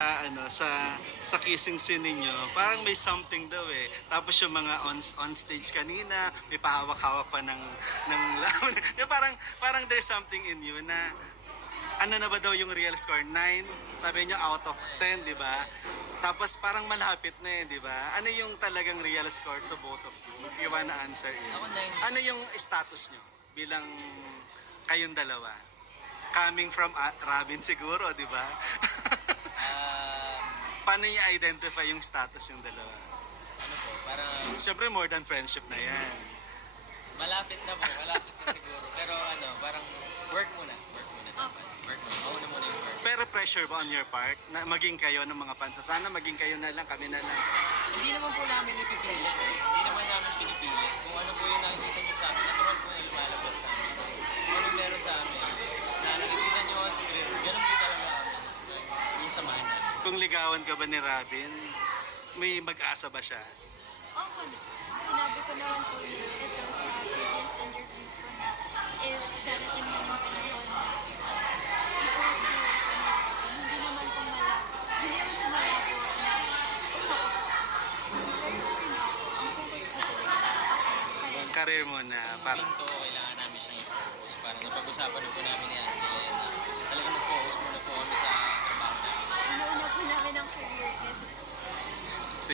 Sa kissing scene ninyo, parang may something daw eh. Tapos yung mga on stage kanina, may pahawak-hawak pa ng parang there's something in you na ano na ba daw yung real score? 9, sabi niyo out of 10, di ba? Tapos parang malapit na eh, di ba? Ano yung talagang real score to both of you? If you wanna answer it. Ano yung status nyo bilang kayong dalawa? Coming from Robin siguro, di ba? Paano i-identify yung status yung dalawa? Ano po, parang... Siyempre more than friendship na yan. Malapit na po, malapit na siguro. Pero ano, parang work muna. Work muna. Mauna muna yung work. Pero pressure ba on your part na maging kayo ng mga fans? Sana maging kayo na lang, kami na lang. Hindi naman po namin ipipilit. Hindi naman namin pinipilit. Kung ano po yung nakikita nyo sa amin, natural po yung lumalabas sa amin. Kung ano meron sa amin, na nakikita nyo on screen, ganun po talaga kami. Yung samahan namin. Kung ligawan ka ba ni Robin, may mag-asa ba siya? Oo, sinabi ko naman po ito sa previous interviews ko na if darating na yung panahon na i-pursue ko na hindi naman po malabo na pero for now, ang focus ko talaga Career mo na Pinto, kailangan namin siyang i-focus. Parang napag-usapan na po namin